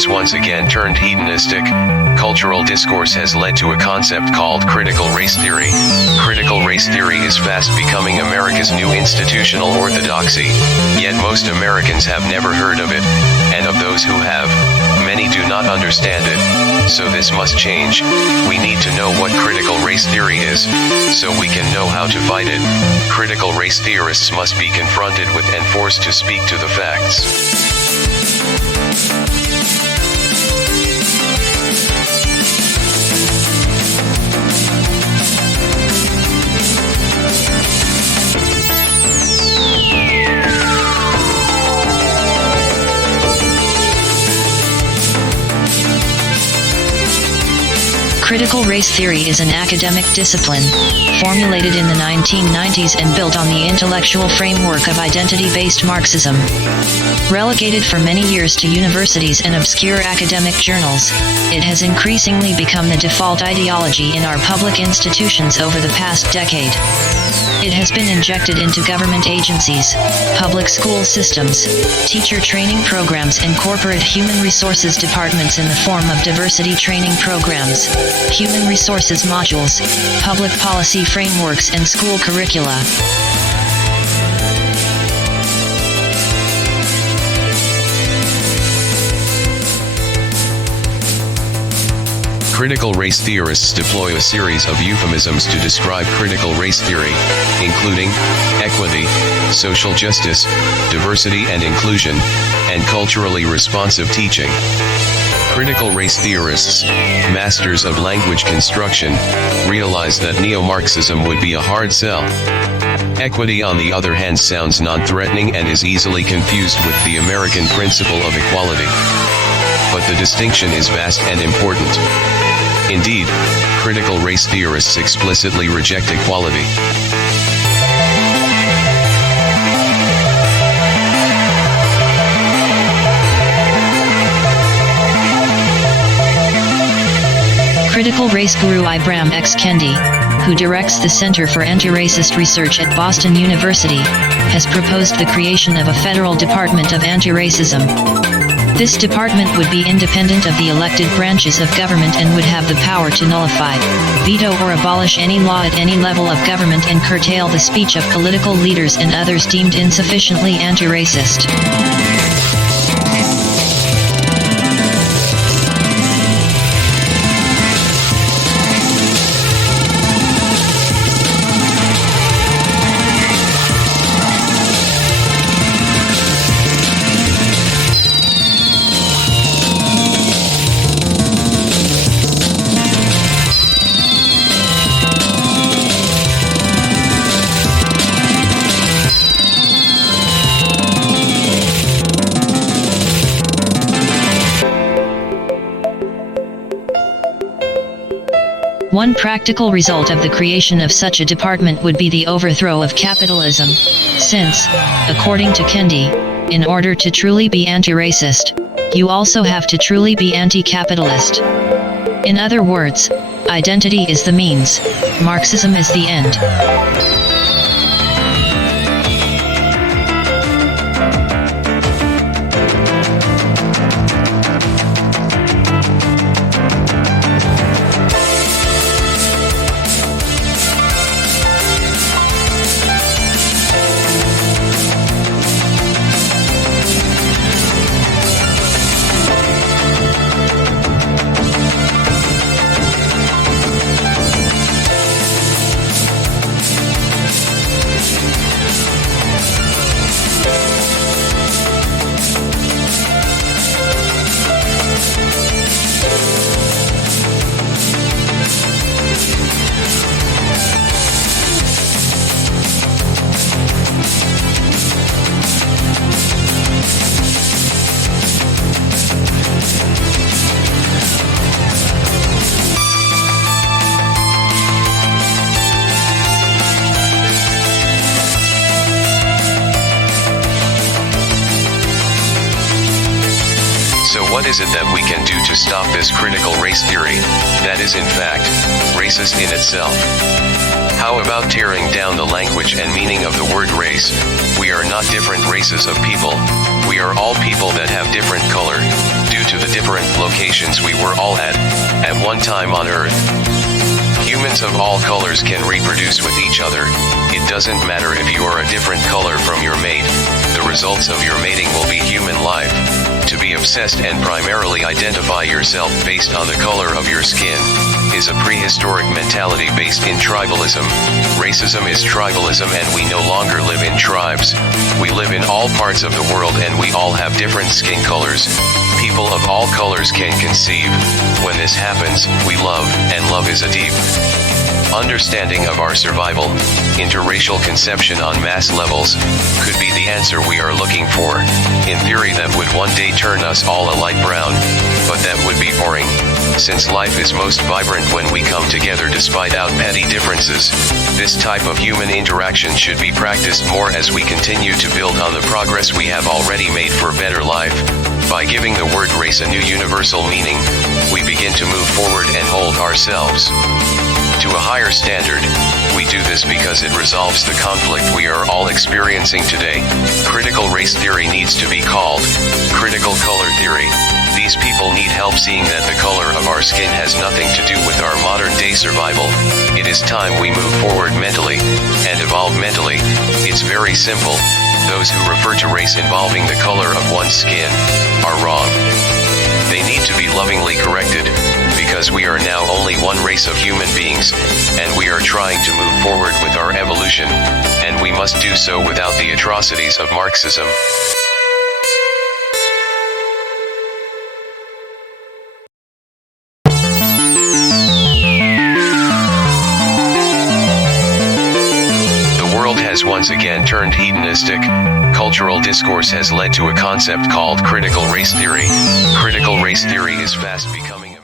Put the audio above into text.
has once again turned hedonistic. Cultural discourse has led to a concept called critical race theory. Critical race theory is fast becoming America's new institutional orthodoxy, yet most Americans have never heard of it, and of those who have, many do not understand it. So this must change. We need to know what critical race theory is, so we can know how to fight it. Critical race theorists must be confronted with and forced to speak to the facts. Critical race theory is an academic discipline, formulated in the 1990s and built on the intellectual framework of identity-based Marxism. Relegated for many years to universities and obscure academic journals, it has increasingly become the default ideology in our public institutions over the past decade. It has been injected into government agencies, public school systems, teacher training programs and corporate human resources departments in the form of diversity training programs, human resources modules, public policy frameworks and school curricula. Critical race theorists deploy a series of euphemisms to describe critical race theory, including equity, social justice, diversity and inclusion, and culturally responsive teaching. Critical race theorists, masters of language construction, realize that neo-Marxism would be a hard sell. Equity, on the other hand, sounds non-threatening and is easily confused with the American principle of equality. But the distinction is vast and important. Indeed, critical race theorists explicitly reject equality. Critical race guru Ibram X. Kendi, who directs the Center for Anti-Racist Research at Boston University, has proposed the creation of a federal Department of Anti-Racism. This department would be independent of the elected branches of government and would have the power to nullify, veto or abolish any law at any level of government and curtail the speech of political leaders and others deemed insufficiently anti-racist. One practical result of the creation of such a department would be the overthrow of capitalism, since, according to Kendi, in order to truly be anti-racist, you also have to truly be anti-capitalist. In other words, identity is the means, Marxism is the end. What is it that we can do to stop this critical race theory, that is in fact, racist in itself? How about tearing down the language and meaning of the word race? We are not different races of people. We are all people that have different color, due to the different locations we were all at one time on Earth. Humans of all colors can reproduce with each other. It doesn't matter if you are a different color from your mate. The results of your mating will be human life. To be obsessed and primarily identify yourself based on the color of your skin is a prehistoric mentality based in tribalism. Racism is tribalism, and we no longer live in tribes. We live in all parts of the world and we all have different skin colors. People of all colors can conceive. When this happens, we love, and love is a deep understanding of our survival. Interracial conception on mass levels could be the answer we are looking for. In theory, that would one day turn us all a light brown, but that would be boring, since life is most vibrant when we come together despite our petty differences. This type of human interaction should be practiced more as we continue to build on the progress we have already made for better life. By giving the word race a new universal meaning, we begin to move forward and hold ourselves to a higher standard. We do this because it resolves the conflict we are all experiencing today. Critical race theory needs to be called critical color theory. These people need help seeing that the color of our skin has nothing to do with our modern day survival. It is time we move forward mentally and evolve mentally. It's very simple. Those who refer to race involving the color of one's skin are wrong. They need to be lovingly corrected, because we are now only one race of human beings, and we are trying to move forward with our evolution, and we must do so without the atrocities of Marxism. The world has once again turned hedonistic. Cultural discourse has led to a concept called critical race theory. Critical race theory is fast becoming